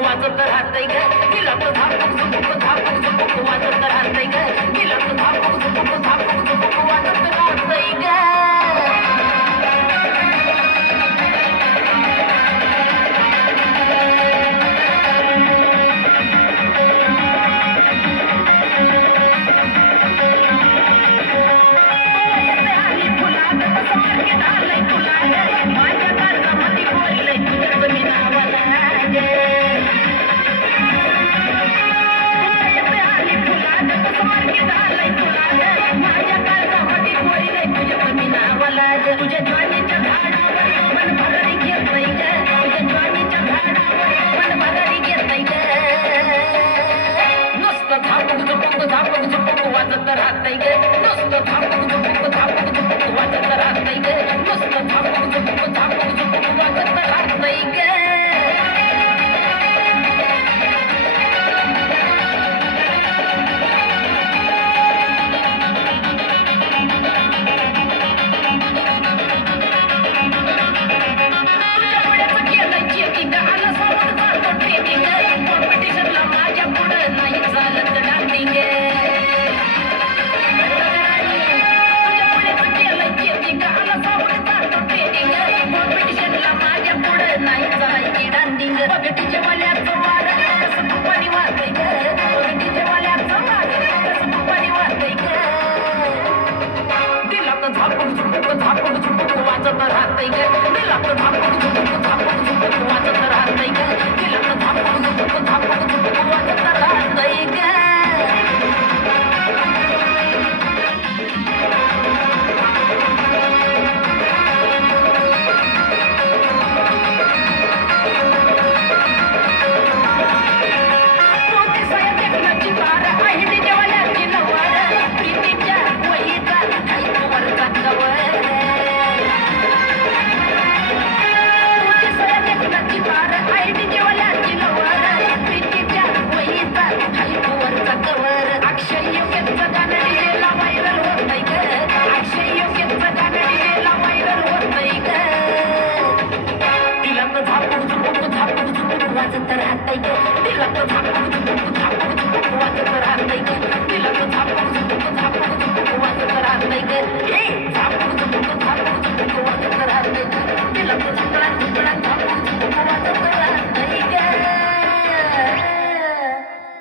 वाजत राहतंय ग तिला तर झापक झुपक वाजत राहतंय ग तिला तर झापक झुपक वाजत राहतंय ग तुझ्या ज्वानीच्या झाडावर मन भरडी घेतय ग तुझ्या ज्वानीच्या झाडावर मन भरडी घेतय ग नुसतं झापक झुपक वाजत राहतय ग नुसतं झापक झुपक वाजत राहतय ग नुसतं झापक झुपक वाजत राहतय ग झापक झुपक वाजत राहतंय ग दिला तर झापक झुपक वाजत राहतंय ग दिला तर झापक झुपक वाजत राहतंय ग वाजत राहतंय ग दिला तर झापक झुपक वाजत राहतंय ग